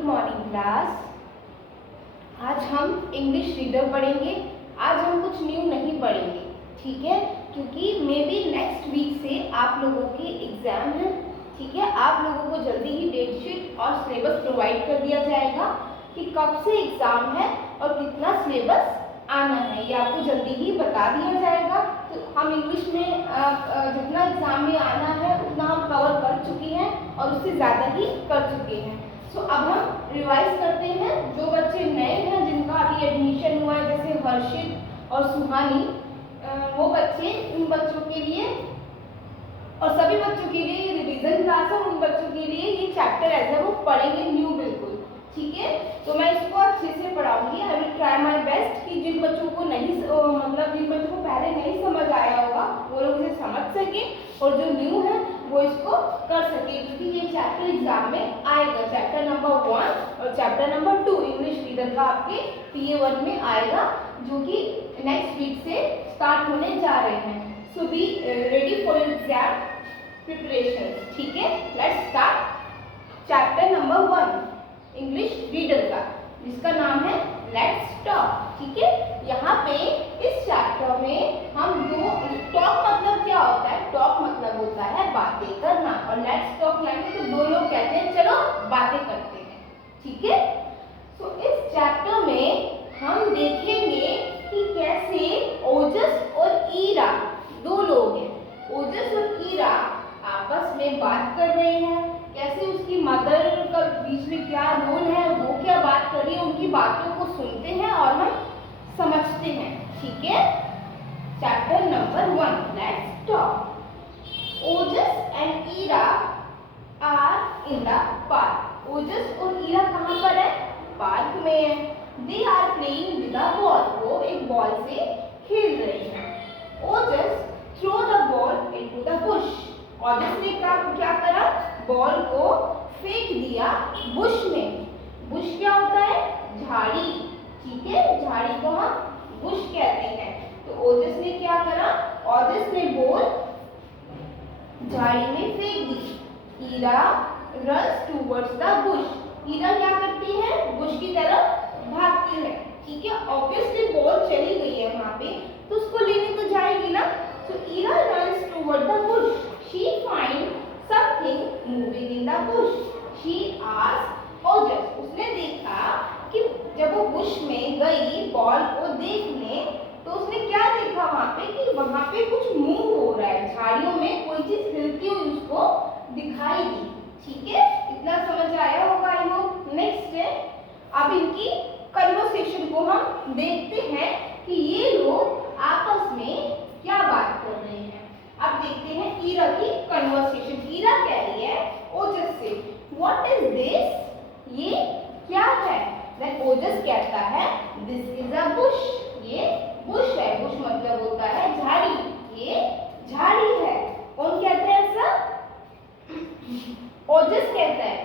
Good morning class. आज हम English reader पढ़ेंगे। आज हम कुछ न्यू नहीं पढ़ेंगे, ठीक है, क्योंकि मे बी नेक्स्ट वीक से आप लोगों के एग्जाम है, ठीक है। आप लोगों को जल्दी ही डेट शीट और सिलेबस प्रोवाइड कर दिया जाएगा कि कब से एग्जाम है और कितना सिलेबस आना है, ये आपको जल्दी ही बता दिया जाएगा। तो हम इंग्लिश में जितना एग्जाम में आना है उतना हम कवर कर चुके हैं और उससे ज़्यादा ही कर चुके हैं। सो अब हम रिवाइज करते हैं। जो बच्चे नए हैं जिनका अभी एडमिशन हुआ है, जैसे हर्षित और सुहानी, वो बच्चे, उन बच्चों के लिए और सभी बच्चों के लिए ये रिवीजन क्लास है। उन बच्चों के लिए ये चैप्टर एज है वो पढ़ेंगे न्यू, बिल्कुल ठीक है। तो मैं इसको अच्छे से पढ़ाऊंगी। I will try my best कि जिन बच्चों को नहीं मतलब जिन बच्चों को पहले नहीं समझ आया होगा वो लोग इसे समझ सके और जो न्यू है वो इसको कर सके, क्योंकि ये चैप्टर एग्जाम में आएगा। चैप्टर नंबर 1 और चैप्टर नंबर 2 इंग्लिश रीडर का आपके PA1 में आएगा, जो कि नेक्स्ट वीक से स्टार्ट होने जा रहे हैं। So be ready for your exam preparation, ठीक है। Let's start chapter number 1 English reader का, जिसका नाम है लेट्स टॉक, ठीक है। यहाँ पे इस चैप्टर में हम टॉक मतलब क्या होता है? टॉक मतलब होता है बातें करना, और लेट्स टॉक यानी तो दो लोग कहते हैं चलो बातें करते हैं, ठीक है। तो इस चैप्टर में हम देखेंगे कि कैसे ओजस और ईरा, दो लोग हैं, ओजस और ईरा आपस में बात कर रहे हैं। कैसे उसकी मदर का बीच में क्या रोल है, वो क्या बात कर रही है, उनकी बातों को सुनते हैं और हम समझते हैं, ठीक है। Chapter number 1 let's talk. Ojas and Ira are in the park. Ojas और ईरा कहाँ पर है? पार्क में है। They are playing with a ball, वो एक बॉल से खेल रहे हैं। Ojas throw the ball into the bush. Ojas ने क्या करा? बॉल को फेंक दिया बुश में। बुश क्या होता है? झाड़ी, ठीक है, झाड़ी को हम बुश कहते हैं। तो ओजस ने क्या करा? ओजस ने बॉल झाड़ी में फेंक दी। Ira runs towards the bush. Ira क्या करती है? बुश की तरफ भागती है, ठीक है। ऑब्वियसली बॉल चली गई है वहां पे, तो उसको लेने तो जाएगी ना। तो Ira runs toward the bush. She find something moving in the bush. She asked Ojas. उसने देखा कि जब वो बुश में गई बॉल को देखने, तो उसने क्या देखा वहाँ पे कि वहाँ पे कुछ मूव हो रहा है, झाड़ियों में कोई चीज हिलती हुई उसको दिखाई दी, ठीक है। इतना समझ आया होगा आई होप। नेक्स्ट है, अब इनकी कन्वर्सेशन को हम देखते हैं कि ये लोग आपस में क्या बात कर रहे हैं। अब देखते हैं ईरा की कन्वर्सेशन। ईरा कह रही है ओजस से, व्हाट इज दिस? ये क्या है? देन ओजस कहता है, दिस इज अ बुश। ये बुश है। बुश मतलब होता है झाड़ी, ये झाड़ी है। कौन कहता है ऐसा? ओजस कहता है।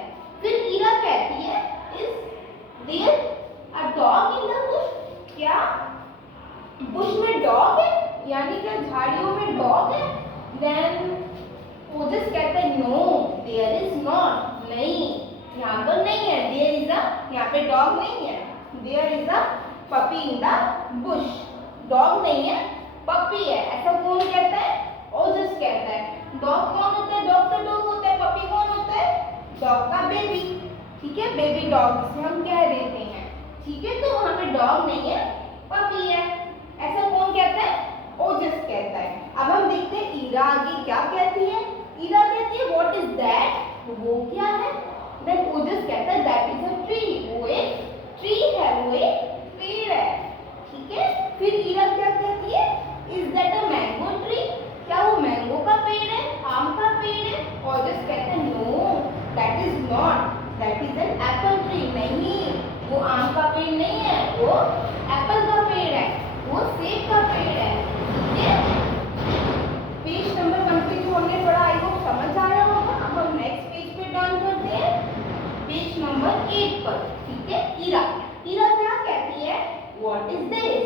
फिर ईरा कहती है, is there a dog in the bush? क्या बुश में डॉग है? यानी क्या झाड़ियों में डॉग है? देन ओजस कहता है, नो देयर इज नॉट। नहीं, यहाँ पर नहीं है। देयर इज अ, यहाँ पे डॉग नहीं है। There is a puppy in the bush. Dog नहीं है, पपी है। ऐसा कौन कहता है? ओजस कहता है। डॉग कौन होता है? डॉग का डॉग होता है। पपी कौन होता है? डॉग का बेबी, ठीक है, बेबी डॉग जिसे हम कह देते हैं, ठीक है। तो वहाँ पे डॉग नहीं है, पपी है। ऐसा कौन कहता है? ओजस कहता है। अब हम देखते हैं ईरा आगे क्या कहती है। ईरा कहती है, व्हाट इज दैट? वो क्या है? देन ओजस कहता है, दैट इज अ ट्री। वो एक ट्री है, वो एक पेड़ है, ठीक है। फिर ईरा क्या कहती है? Is that a mango tree? क्या वो मैंगो का पेड़ है, आम का पेड़ है? ओजस कहता है, know that is not, that is an apple tree. नहीं, वो आम का पेड़ नहीं है, वो एप्पल का पेड़ है, वो सेब का पेड़ है, ठीक है। पेज नंबर 1 जो हमने पढ़ा आई वो समझ आया होगा। अब हम नेक्स्ट पेज पे टर्न करते हैं, पेज नंबर 8 पर, ठीक है। ईरा क्या कहती है? What is this?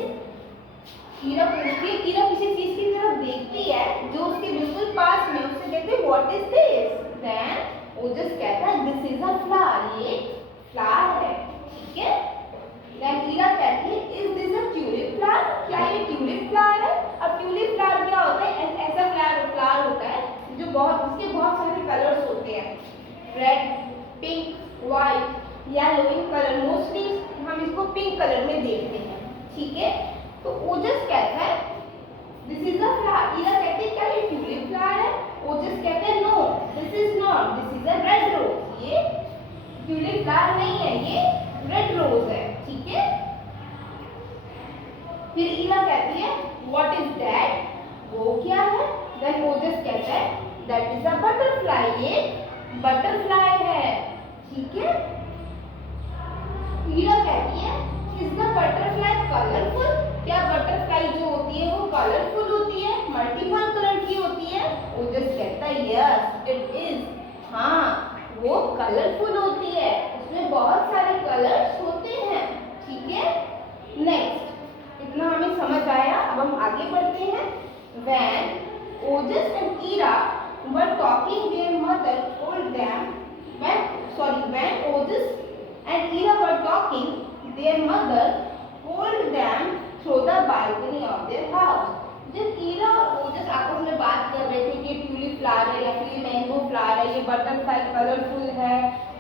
ईरा पूछती है, ईरा किसी चीज की तरफ देखती है जो उसके बिल्कुल पास में, उससे कहती है, व्हाट इज दिस? देन ओजस कहता है, दिस इज अ फ्लावर। ये फ्लावर इसके बहुत सारे कलर्स होते हैं, red, pink, white, yellow, in colour mostly हम इसको पिंक कलर में देखते हैं, ठीक है। तो ओजस कहता है this is a flower, Ira कहते हैं क्या ये ट्यूलिप फ्लावर है, ओजस कहते हैं no this is not, this is a red rose, ये ट्यूलिप फ्लावर नहीं है, ये रेड रोज है, ठीक है। फिर ईरा कहती है व्हाट इज दैट, वो क्या है, देन ओजस कहता है दैट इज अ बटरफ्लाई, ये बटरफ्लाई है, ठीक है। ईरा कहती है इज द बटरफ्लाई कलरफुल, क्या बटरफ्लाई जो होती है वो कलरफुल होती है, मल्टीपल कलर की होती है, ओजस कहता है यस इट इज, हाँ वो कलरफुल होती है, उसमें बहुत सारे कलर्स होते हैं, ठीक है। नेक्स्ट, इतना हमें समझ आया, अब हम आगे बढ़ते हैं। When Ojas and Ira were talking, their mother told them when Ojas and Ira were talking, their mother told them through the balcony of their house. जब ईरा और ओजस आपस में बात कर रहे थे कि ट्यूलिप फ्लावर है या फिर मैंगो फ्लावर है, ये बटरफ्लाई कलरफुल है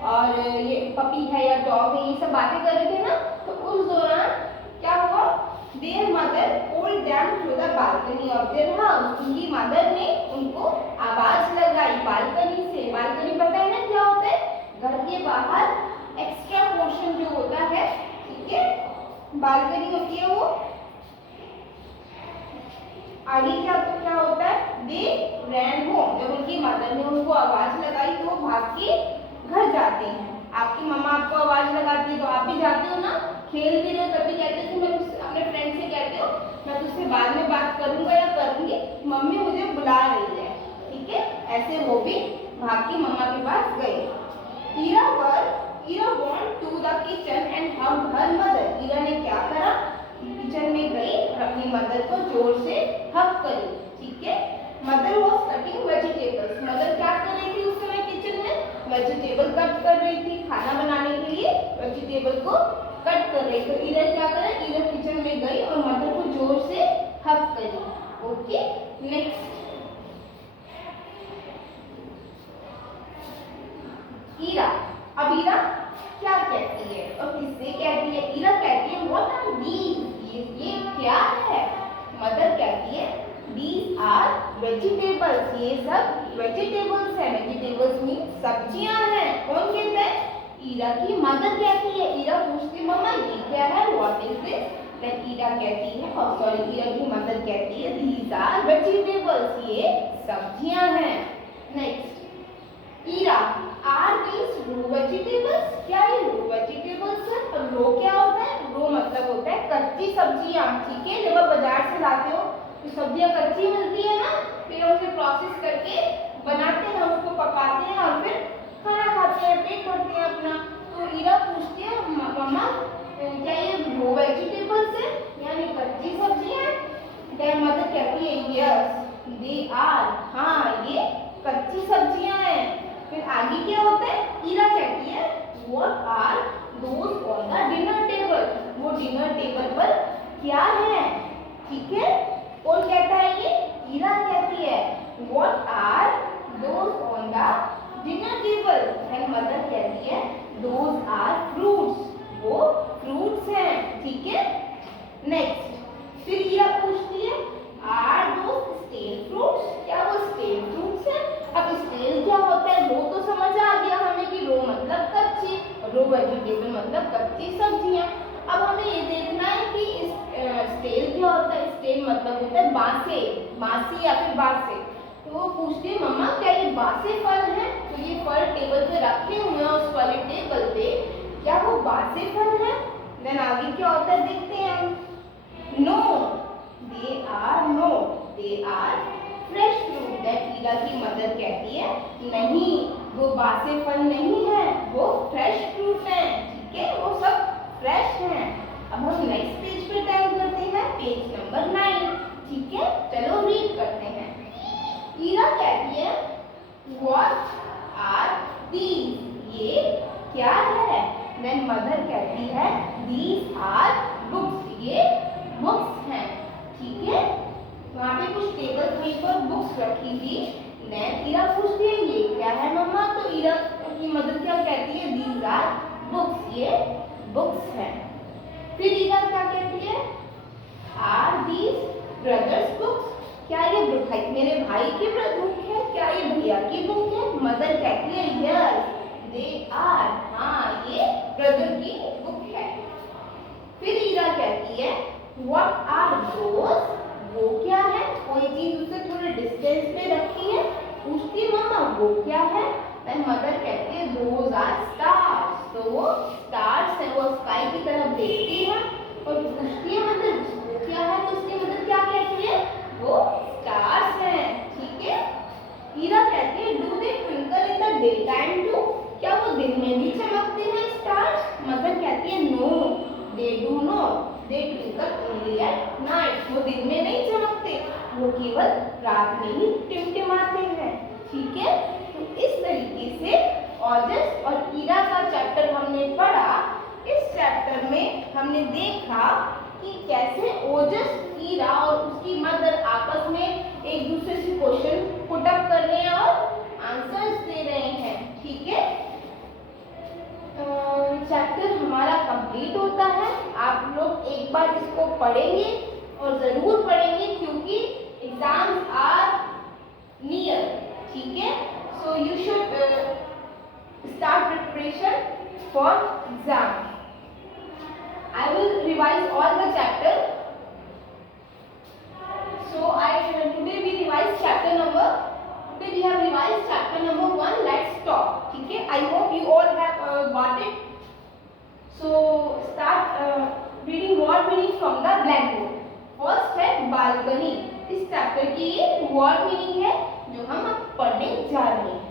और ये पपी है या डॉग है, ये सब बातें कर रहे थे ना, तो उस दौरान क्या हुआ, their mother called them through the balcony of their house, उनकी मदर ने उनको आवाज लगाई बालकनी से। बालकनी पता है ना क्या होता है, घर के बाहर एक्स्ट्रा पोर्शन जो होता है, ठीक है, बालकनी होती है वो। आगे क्या होता है, दे रैन होम, जब उनकी मदर ने उनको आवाज लगाई तो वो भाग के घर जाते हैं। आपकी मम्मा आपको आवाज लगाती है तो आप भी जाते हो ना, खेल भी रहे हो तभी कहते हो कि मैं अपने फ्रेंड से कहते हो मैं तुझसे बाद में बात करूंगा या करूंगी, मम्मी मुझे बुला रही है, ठीक है, ऐसे वो भी भाग के मम्मा के पास गए। Ira want to the kitchen and hug her mother, Ira ने क्या करा, किचन में गई और अपनी मदर को जोर से हग करी, ठीक है। Mother was cutting vegetables, mother क्या कर रही थी उस समय किचन में, वेजिटेबल कट कर रही थी, खाना बनाने के लिए वेजिटेबल को कट कर रही। तो ईरा क्या करे, ईरा किचन में गई और मदर को जोर से हग करी, ओके। नेक्स्ट, ईरा, अब ईरा क्या कहती है और किससे कहती है, ईरा कहती है व्हाट आर दीज, ये क्या है, मदर कहती है दीज आर वेजिटेबल्स, ये सब वेजिटेबल्स है, वेजिटेबल्स मीन सब्जियां हैं। कौन कहता है, ईरा की मदर कहती है। ईरा पूछती मम्मा ये क्या है, what is this, then Ira कहती है ईरा की मदर कहती है दीज आर वेजिटेबल्स, ये सब्जियां हैं। Next, Ira are these raw vegetables, क्या ये रो वेजिटेबल्स है, और रो क्या होता है, रो मतलब होता है कच्ची सब्जियां, ठीक है। जब आप बाजार से लाते हो तो सब्जियां कच्ची मिलती है ना, फिर उसे प्रोसेस करके बनाते हैं, उसको पकाते हैं और फिर खाना खाते हैं, पेट भरते हैं अपना। तो ईरा पूछती है मम्मा क्या ये रो वेजिटेबल्स है, यानी कच्ची सब्जियां, देन मदर कहती है यस दे आर, हाँ ये कच्ची सब्जियां हैं। फिर आगे क्या होता है, ईरा कहती है what are those on the dinner table, वो डिनर टेबल पर क्या है, ठीक है। कौन कहता है ये, ईरा कहती है what are those on the dinner table, and mother कहती है दोज आर फ्रूट्स, वो फ्रूट्स हैं, ठीक है। नेक्स्ट, फिर ईरा पूछती है आर दोज स्टेल फ्रूट्स, क्या वो स्टेल फ्रूट्स हैं। अब स्टेल क्या होता है, रो तो समझ आ गया हमें कि रो मतलब कच्ची, रो वेजिटेबल मतलब कच्ची सब्जियां। अब हमें ये देखना है कि स्टेल क्या होता है, स्टेल मतलब होता है बासे, बासी या फिर बासे। तो वो पूछती है मम्मा क्या ये बासे फल हैं, तो ये फल टेबल पे रखे हुए हैं उस वाले टेबल पे, क्या वो बासे फल हैं। देन आगे क्या होता है देखते हैं हम, no they are fresh fruit, that Ira की मदर कहती है नहीं वो बासे फल नहीं है, वो फ्रेश फ्रूट हैं, ठीक है, वो सब फ्रेश हैं। अब हम नेक्स्ट पेज पे टर्न करते हैं, पेज नंबर 9, ठीक है, चलो रीड करते हैं। ईरा कहती है व्हाट आर दीज, ये क्या है, देन मदर कहती है दीज आर बुक्स, ये बुक्स हैं, ठीक है। वहाँ पे कुछ टेबल के ऊपर बुक्स रखी थी, देन ईरा पूछती है ये क्या है मम्मा, तो ईरा की मदर क्या कहती है, दीज आर बुक्स, ये बुक्स हैं। फिर ईरा क्या कहती है, आर दीज ब्रदर्स बुक्स, क्या ये मेरे भाई की बुक है, क्या ये भैया की बुक है। मदर कहती है यस दे आर, हाँ ये ब्रदर की बुक है। फिर ईरा कहती है व्हाट आर दोस, वो क्या है, कोई चीज उससे थोड़े डिस्टेंस पे रखी है, पूछती है मम्मा वो क्या है। देन मदर कहती है दोज आर स्टार्स, तो वो स्टार्स है, वो स्काई की तरफ देखती है और पूछती है मदर वो क्या है, तो उसकी मदर क्या कहती है, वो स्टार्स हैं। ठीक है। ईरा कहती है do they twinkle in the day time too, क्या वो दिन में भी चमकते हैं स्टार्स। मदर कहती है no they do not, they twinkle only at night, वो दिन में नहीं चमकते, वो केवल रात में ही टिमटिमाते हैं। ठीक है। तो इस तरीके से ऑजस और ईरा का चैप्टर हमने पढ़ा। इस चैप्टर में हमने देखा कि कैसे ओजस, ईरा और उसकी मदर आपस में एक दूसरे से क्वेश्चन पुट अप कर रहे हैं और आंसर्स दे रहे हैं। ठीक है। चैप्टर हमारा कंप्लीट होता है। आप लोग एक बार इसको पढ़ेंगे और जरूर पढ़ेंगे क्योंकि एग्जाम्स आर नियर। ठीक है। So you should start preparation for exam. I will revise all the chapter. So today we revise chapter number. Today we have revised chapter number 1. Let's talk. ठीक है। I hope you all have got it. So start reading word meaning from the blackboard. First है balcony. इस chapter की ये word meaning है जो हम अब पढ़ने जा रहे हैं।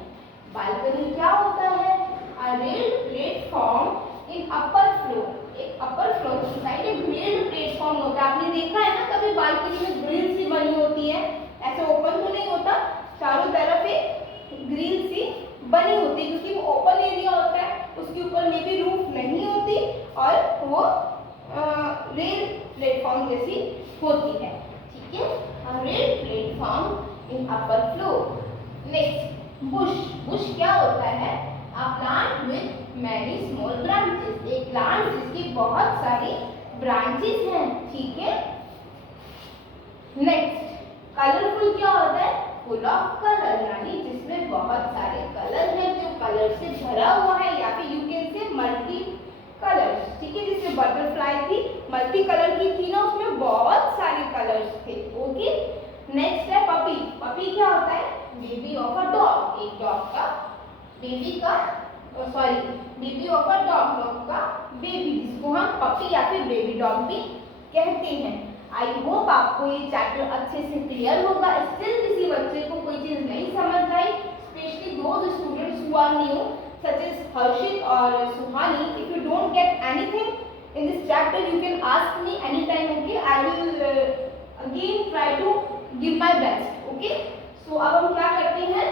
Balcony क्या होता है? A railed platform in upper floor. एक अपर फ्लोर की साइड एक ग्रिल्ड प्लेटफॉर्म होता है। आपने देखा है ना कभी बालकनी में ग्रिल सी बनी होती है, ऐसे ओपन तो नहीं होता, चारों तरफ एक ग्रिल सी बनी होती है क्योंकि वो ओपन एरिया होता है, उसके ऊपर में भी रूफ नहीं होती और वो रेल प्लेटफॉर्म जैसी होती है। ठीक है। रेल प्लेटफॉर्म इन upper floor. Next Bush. Bush क्या होता है? A plant with many small branches. एक प्लांट जिसकी बहुत सारी ब्रांचेस हैं। ठीक है। नेक्स्ट कलरफुल क्या होता है? फुल ऑफ कलर, यानी जिसमें बहुत सारे कलर हैं, जो कलर से भरा हुआ है, या फिर you can say multi colours. ठीक है। जैसे बटरफ्लाई थी मल्टी कलर की थी ना, उसमें बहुत सारे कलर्स थे। ओके। नेक्स्ट है पपी। पपी क्या होता है? Baby of a dog. एक डॉग का बेबी का baby of a dog, dog का बेबी, जिसको हम पपी या फिर बेबी डॉग भी कहते हैं। आई होप आपको ये चैप्टर अच्छे से क्लियर होगा। स्टिल किसी बच्चे को कोई चीज नहीं समझ आई, specially those students who are new such as Harshit और Suhani, if you don't get anything in this chapter you can ask me any time. Okay. I will again try to give my best. Okay. So अब हम क्या करते हैं,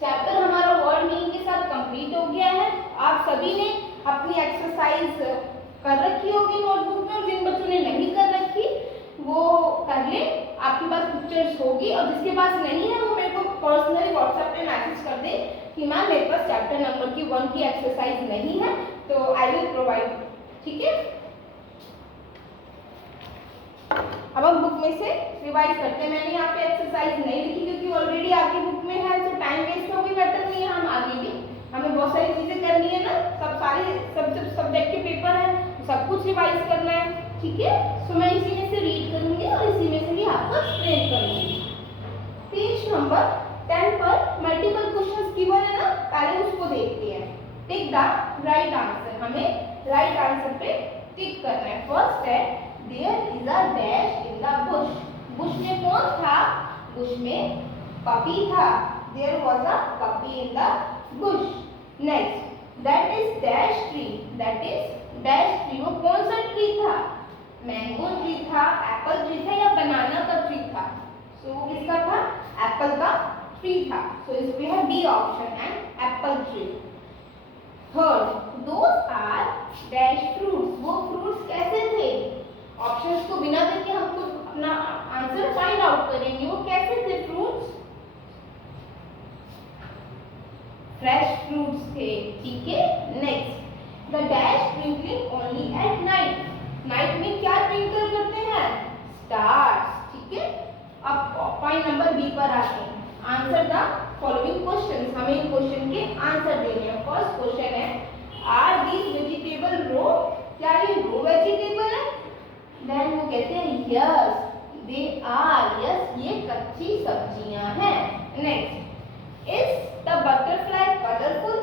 chapter हमारा word meaning के साथ complete हो गया है। आप सभी ने अपनी एक्सरसाइज कर रखी होगी नोटबुक में, और जिन बच्चों ने नहीं कर रखी वो कर ले। आपके पास पिक्चर्स होगी, और जिसके पास नहीं है वो मेरे को पर्सनली व्हाट्सएप पे मैसेज कर दे कि मैम मेरे पास चैप्टर नंबर की 1 की एक्सरसाइज नहीं है, तो आई विल प्रोवाइड। ठीक है। अब हम बुक में से रिवाइज करते हैं। मैंने यहाँ पे एक्सरसाइज नहीं लिखी क्योंकि ऑलरेडी आपकी बुक में है, तो टाइम वेस्ट होगी, बेटर नहीं है। हम आगे भी हमें बहुत सारी चीजें करनी है ना, सब सब्जेक्ट के पेपर है, सब कुछ रिवाइज करना है। ठीक है। सो मैं इसी में से रीड करूंगी और इसी में से भी आपको एक्सप्लेन करूंगी। पेज नंबर 10 पर मल्टीपल क्वेश्चंस गिवन है ना, पहले उसको देखते हैं। टिक द राइट आंसर, हमें राइट आंसर पे टिक करना है। फर्स्ट है There is a dash in the bush. Bush में कौन था? बुश में पपी था। There was a puppy in the bush. Next, that is dash tree. That is dash tree. वो कौन सा ट्री था? मैंगो ट्री था, एप्पल ट्री था, या बनाना का ट्री था? So वो किसका था? एप्पल का ट्री था। So इसमें है B option and Apple tree. Third, those are dash fruits. वो फ्रूट्स कैसे थे? ऑप्शंस को बिना देखे हम खुद अपना आंसर फाइंड आउट करेंगे। वो कैसे थे फ्रूट्स? फ्रेश फ्रूट्स थे, ठीक है। Next, the dash twinkling only at night, night में क्या ट्विंकल करते हैं, स्टार्स, ठीक है। अब पॉइंट नंबर बी पर आते हैं, आंसर द फॉलोइंग क्वेश्चंस, हमें इन क्वेश्चन के आंसर देने हैं। फर्स्ट क्वेश्चन है, आर दीज वेजिटेबल रो, क्या ये रो वेजिटेबल है, देन वो कहते हैं यस दे आर, यस ये कच्ची सब्जियां हैं। Next, is the butterfly colourful,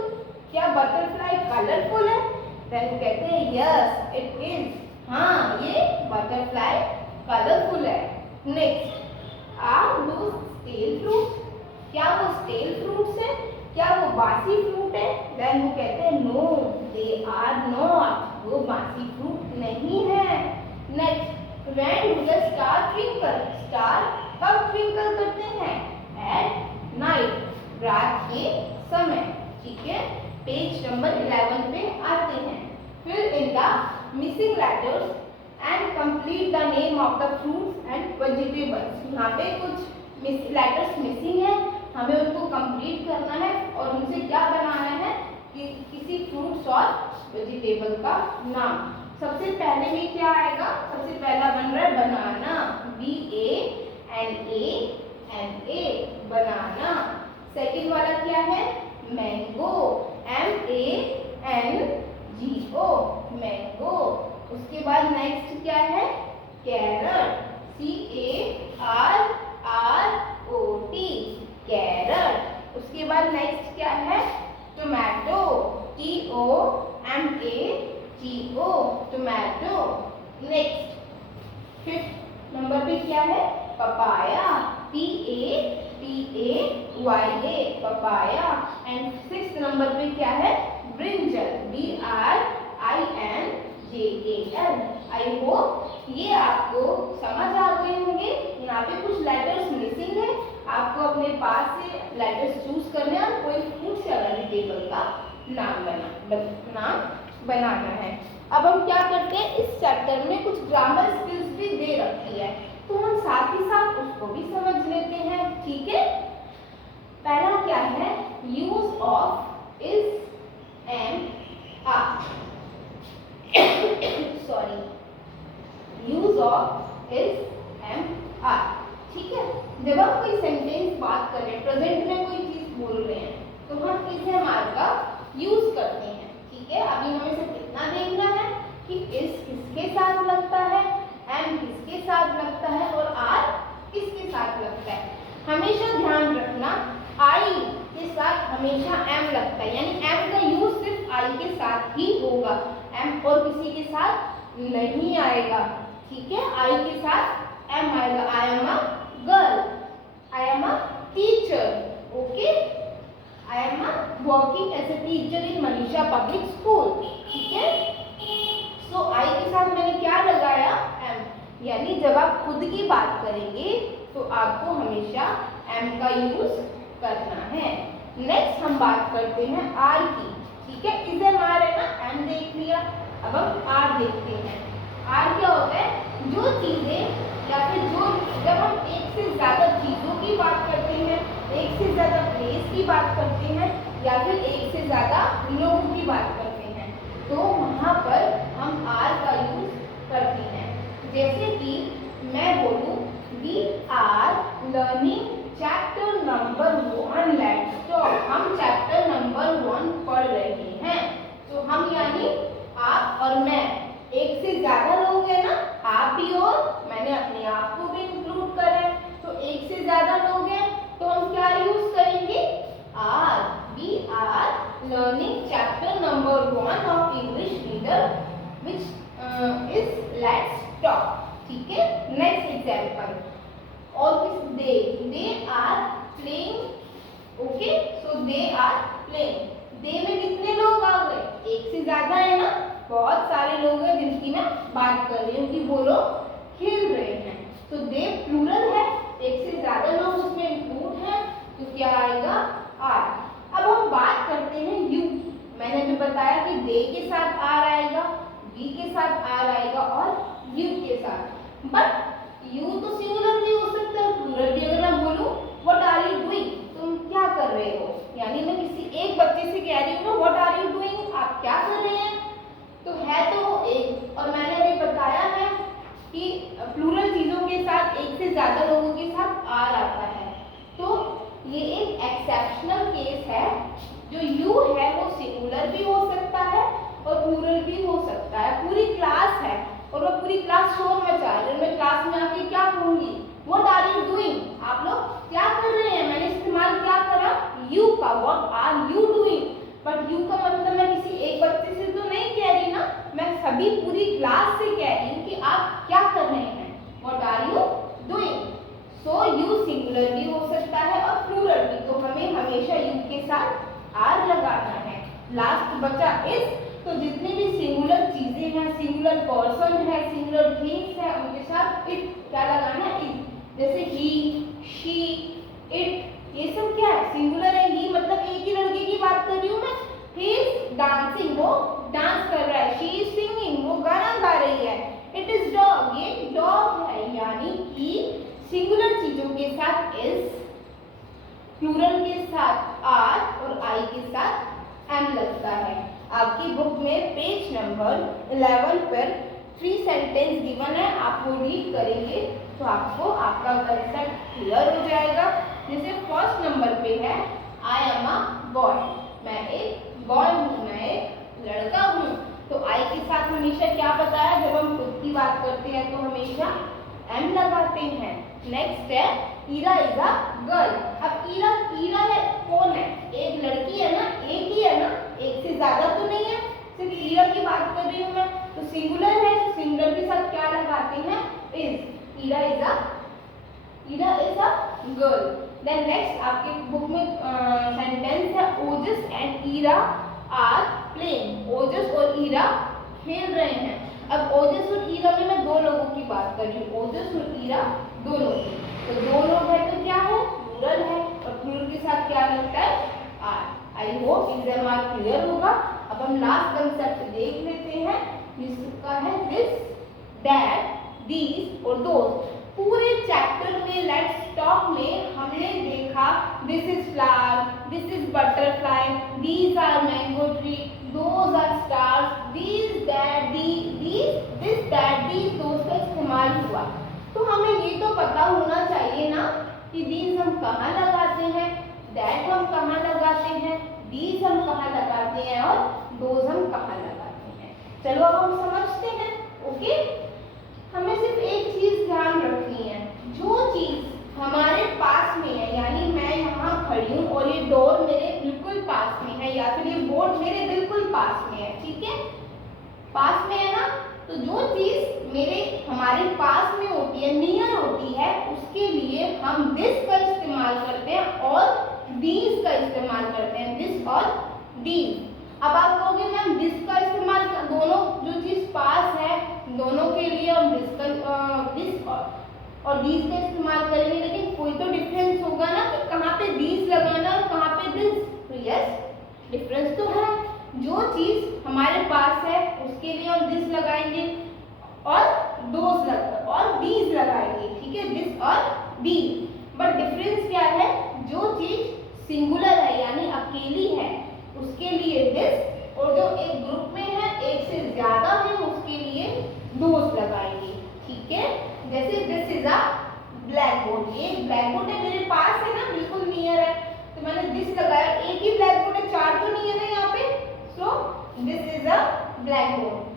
क्या बटरफ्लाई कलरफुल है, देन वो कहते हैं यस इट इज, हाँ ये बटरफ्लाई कलरफुल है। Next, are those stale fruits, क्या वो स्टेल फ्रूट्स है, क्या वो बासी फ्रूट है, देन वो कहते हैं नो दे आर नॉट, वो बासी फ्रूट नहीं है। Next, when do the star twinkle, star कब ट्विंकल करते हैं, एट नाइट, रात के समय, ठीक है। पेज नंबर 11 पे आते हैं, फिर in the missing letters and complete the name of the fruits and vegetables, यहाँ पे कुछ लेटर्स मिसिंग है, हमें उनको कंप्लीट करना है और उनसे क्या बनाना है कि किसी फ्रूट्स और वेजिटेबल का नाम। सबसे पहले में क्या आएगा, सबसे पहला बन रहा है बनाना, BANA, बनाना। सेकंड वाला क्या है, मैंगो, MANGO, मैंगो। उसके बाद नेक्स्ट क्या है, कैरट, CARROT, कैरट। उसके बाद नेक्स्ट क्या है, tomato, TOMATO, tomato. Next, fifth number पे क्या है, papaya, PAPAYA, papaya. And sixth number पे क्या है, ब्रिंजल, BRINJAL। आई होप ये आपको समझ आ गए होंगे। यहाँ पे कुछ लेटर्स मिसिंग है, आपको अपने पास से लेटर्स चूज करने और कोई फ्रूट्स या वेजिटेबल का नाम बनाना है। अब हम क्या करते हैं, इस चैप्टर में कुछ ग्रामर स्किल्स भी दे रखी है, तो हम साथ ही साथ उसको भी समझ लेते हैं, ठीक है। पहला क्या है, use of is and are, sorry, use of is and are, ठीक है। जब हम कोई सेंटेंस बात कर रहे हैं, प्रेजेंट में कोई चीज बोल रहे हैं, तो हम इज एंड आर का यूज करते हैं, ठीक है। अभी हमें सिर्फ इतना देखना है कि इस किसके साथ लगता है, एम किसके साथ लगता है और आर किसके साथ लगता है। हमेशा ध्यान रखना, आई के साथ हमेशा एम लगता है, यानी एम का यूज सिर्फ आई के साथ ही होगा, एम और किसी के साथ नहीं आएगा, ठीक है। आई के साथ एम आएगा, I am a girl, I am a teacher, okay, I am working as a teacher in Manisha public school, ठीक है। सो आई के साथ मैंने क्या लगाया, एम, यानी जब आप खुद की बात करेंगे तो आपको हमेशा एम का यूज करना है। नेक्स्ट हम बात करते हैं आर की, ठीक है। इज एम आर है ना, एम देख लिया, अब हम आर देखते हैं। आर क्या होता है, जो चीजें या फिर जो, जब हम एक से ज्यादा चीजों की बात करते हैं, एक से ज्यादा प्लेस की बात करते हैं, या फिर एक से ज्यादा लोगों की बात करते हैं, तो वहां पर हम आर का यूज करते हैं। जैसे कि मैं बोलूं, we are learning chapter number 1 let's talk, हम चैप्टर नंबर 1 पढ़ रहे हैं, तो हम यानी आप और मैं, एक से ज्यादा लोग हैं ना, आप भी और मैंने अपने आप को भी इंक्लूड करें, तो एक से ज्यादा लोग हैं तो हम क्या यूज करेंगे, are, we are learning chapter number 1 of English reader which is let's talk, ठीक है। नेक्स्ट एग्जांपल, और किस, they are playing, okay, so they are playing, they में कितने लोग आ गए, एक से ज्यादा है ना, बहुत सारे लोग हैं जिनकी मैं बात कर रही हूँ कि वो लोग खेल रहे हैं, तो दे प्लूरल है, एक से ज्यादा लोग उसमें इंक्लूड हैं, तो क्या आएगा, आर। अब हम बात करते हैं यू की, मैंने भी बताया कि दे के साथ आर आएगा, वी के साथ आर आएगा और यू के साथ, बट यू तो सिंगुलर भी हो सकता है, प्लूरल भी। अगर मैं बोलूं व्हाट आर यू डूइंग, तुम क्या कर रहे हो, यानी मैं किसी एक बच्चे और वो पूरी क्लास शोर मचा रही है, मैं क्लास में आके क्या कहूँगी, व्हाट आर यू डूइंग, आप लोग क्या कर रहे हैं, मैंने इस्तेमाल क्या करा, यू का, what are you doing. But you का मतलब मैं किसी एक बच्चे से तो नहीं कह रही ना, मैं सभी पूरी क्लास से कह रही हूँ कि आप क्या कर रहे हैं, what are you doing. So you singular भी हो सकता है और प्लूरल भी, तो हमें हमेशा यू के साथ आर लगाना है। लास्ट बचा इज, तो जितनी भी सिंगुलर चीजें हैं, सिंगुलर पर्सन है, सिंगुलर थिंग्स है, उनके साथ इट क्या लगाना है, इज। जैसे ही, शी, इट, ये सब क्या है, सिंगुलर है। ही मतलब एक ही लड़के की बात कर रही हूँ मैं, ही इज डांसिंग, वो डांस कर रहा है, शी इज सिंगिंग, वो गाना गा रही है, इट इज डॉग, ये डॉग है। यानी कि सिंगुलर चीजों के साथ इज, प्लूरल के साथ आर और आई के साथ एम लगता है। आपकी बुक में पेज नंबर 11 पर 3 सेंटेंस गिवन है, आप वो रीड करेंगे तो आपको आपका कंसेप्ट क्लियर हो जाएगा। जैसे फर्स्ट नंबर पे है, आई एम अ बॉय, मैं एक बॉय हूँ, मैं एक लड़का हूँ। तो आई के साथ हमेशा क्या बताया, जब हम खुद की बात करते हैं तो हमेशा एम लगाते हैं। नेक्स्ट है, ईरा इज अ गर्ल। अब ईरा, ईरा है कौन है, एक लड़की है ना, एक ही है ना, एक से ज्यादा तो नहीं है, सिर्फ ईरा की बात कर रही हूँ मैं, तो सिंगुलर है, तो सिंगुलर के साथ क्या लगाते हैं, is. Ira is a girl. Then next आपके बुक में सेंटेंस है, Ojas and Ira are playing, Ojas और ईरा खेल रहे हैं। अब ओजस और ईरा में मैं दो लोगों की बात कर रही हूँ, ओजस और ईरा दोनों की, तो दो लोग है तो क्या है, प्लूरल है, और प्लूरल के साथ क्या लगता है, are. I hope exam are clear होगा। अब हम लास्ट कंसेप्ट देख लेते हैं, जिसका है दिस, दैट, दीज और दोज। पूरे चैप्टर में लेट्स टॉक में हमने देखा this is flower, this is butterfly, these are mango tree, those are stars, these, that, this, that, these, those का इस्तेमाल हुआ। तो हमें ये तो पता होना चाहिए ना कि दीज हम कहाँ लगाते हैं, दैट हम कहाँ लगाते हैं, दीज हम कहाँ लगाते हैं और दोज हम कहाँ लगाते हैं। चलो अब हम समझते हैं। ओके, हमें सिर्फ एक चीज ध्यान रखनी है, जो चीज हमारे पास में है, यानी मैं यहाँ खड़ी हूँ और ये डोर मेरे बिल्कुल पास में है, या फिर ये बोर्ड मेरे बिल्कुल पास में है, ठीक है, पास में है ना, तो जो चीज मेरे हमारे पास में होती है, नियर होती है, उसके लिए हम दिस का इस्तेमाल करते हैं और दीज का इस्तेमाल करते हैं, दिस और दीज। अब आप कहोगे मैम दिस का इस्तेमाल, दोनों जो चीज पास है दोनों के लिए हम दिस और दीज का इस्तेमाल करेंगे, लेकिन कोई तो डिफरेंस होगा ना कि कहाँ पे दीज लगाना और कहाँ पे दिस। तो यस, डिफरेंस तो है, जो चीज हमारे पास है उसके लिए हम दिस लगाएंगे और दोज और दीज लगाएंगे, ठीक है, दिस और दीज। बट डिफरेंस क्या है, जो चीज सिंगुलर है यानी अकेली है उसके लिए दिस, और जो एक ग्रुप में है, एक से ज्यादा है, उसके लिए दोज लगाएंगे, ठीक है। जैसे this is a black board, ये ब्लैक बोर्ड है मेरे पास है ना, बिल्कुल नियर है, तो मैंने दिस लगाया, एक ही ब्लैक बोर्ड है, चार तो नहीं है ना यहाँ पे, so this is a black board.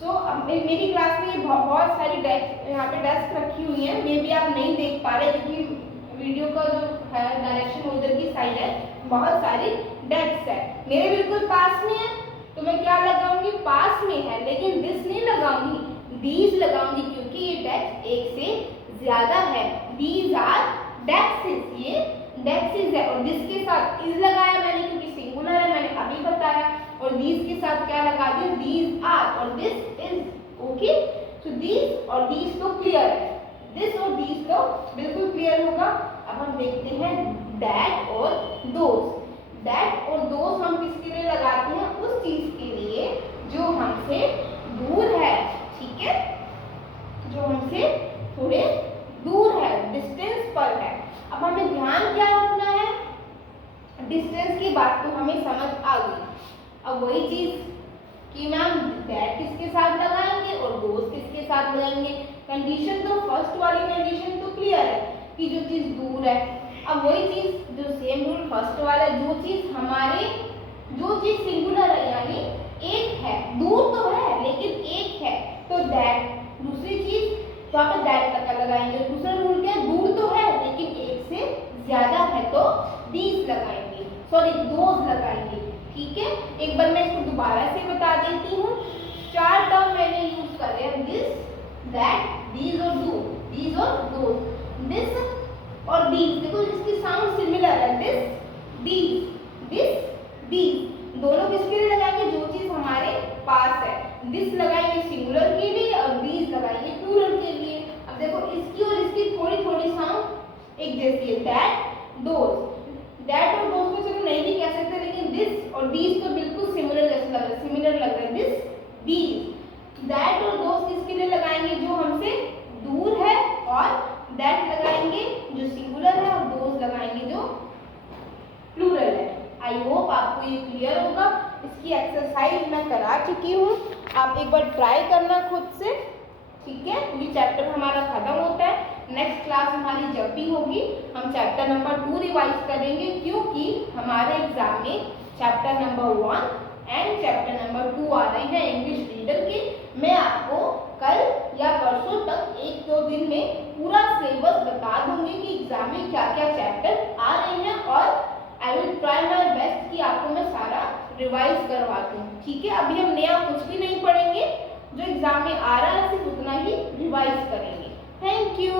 So अब मेरी क्लास में बहुत सारी डेस्क, यहाँ पे डेस्क रखी हुई है, मे बी आप नहीं देख पा रहे क्योंकि वीडियो का जो है डायरेक्शन उधर की साइड है, बहुत सारी डेस्क है, मेरे बिल्कुल पास में है, तो मैं क्या लगाऊंगी, पास में है, लेकिन दिस नहीं लगाऊंगी, दीज लगाऊंगी, क्योंकि ये डेस्क एक से ज्यादा है, दीज आर डेस्क्स, ये डेस्क्स है, और दिस के साथ इज लगाया मैंने क्योंकि सिंगुलर है, मैंने अभी बताया, और दीज के साथ क्या लगा दिया, दीज आर और this is, okay. So these और दीज तो क्लियर है, दिस और दीज तो बिल्कुल क्लियर होगा। अब हम देखते हैं दैट और दोज। दैट और दोज हम किसके लिए लगाते हैं, उस चीज के लिए जो हमसे दूर है, ठीक है, जो हमसे थोड़े दूर है, डिस्टेंस पर है। अब हमें ध्यान क्या रखना है, डिस्टेंस की बात तो हमें समझ आ गई। अब वही चीज कि मैम दैट किसके साथ लगाएंगे और दोज किसके साथ लगाएंगे, कंडीशन तो फर्स्ट वाली कंडीशन तो क्लियर है कि जो चीज दूर है। अब वही चीज जो सेम रूल फर्स्ट वाला, जो चीज सिंगुलर है यानी एक है, दूर तो है लेकिन एक है, तो दैट, दूसरी चीज तो आप दैट तक लगाएंगे। दूसरा रूल क्या है, दूर तो है लेकिन एक से ज्यादा है तो दीज लगाएंगे, सॉरी दोज लगाएंगे। ठीक है, एक बार मैं इसको दोबारा से बता देती हूँ। 4 टर्म मैंने यूज करे हैं, दिस, दैट, दीज और दो, दीज और दोज। दिस और दीज, देखो इसकी साउंड सिमिलर है, दिस, दीज, दिस, दीज। दोनों किसके लिए लगाएंगे, जो चीज हमारे पास है। दिस लगाएंगे सिंगुलर के लिए और दीज लगाएंगे प्लूरल के लिए। अब देखो इसकी और इसकी थोड़ी थोड़ी साउंड एक जैसी है, दैट, दोज। दैट और दोज को चलो नहीं भी कह सकते, लेकिन दिस और दीज तो बिल्कुल सिमिलर जैसे लग रहा है, सिमिलर लग रहा है, दिस, दीज। दैट और दोज किसके लिए लगाएंगे, जो हमसे दूर है, और दैट लगाएंगे जो सिंगुलर है, और दोज लगाएंगे जो प्लूरल है। आई होप आपको ये क्लियर होगा। इसकी एक्सरसाइज मैं करा चुकी हूँ, आप एक बार ट्राई करना खुद से। ठीक है, ये चैप्टर हमारा खत्म होता है। नेक्स्ट क्लास हमारी जब भी होगी हम चैप्टर नंबर 2 रिवाइज करेंगे, क्योंकि हमारे एग्जाम में chapter number 1 and chapter number 2 आ रहे हैं इंग्लिश रीडर के। मैं आपको कल या परसों तक 1-2 दिन में पूरा सिलेबस बता दूंगी कि एग्जाम में क्या क्या चैप्टर आ रहे हैं, और आई विल ट्राई माई बेस्ट कि आपको मैं सारा रिवाइज करवा दूँ। ठीक है, अभी हम नया कुछ भी नहीं पढ़ेंगे, जो एग्जाम में आ रहा है सिर्फ उतना ही रिवाइज करेंगे। Thank you.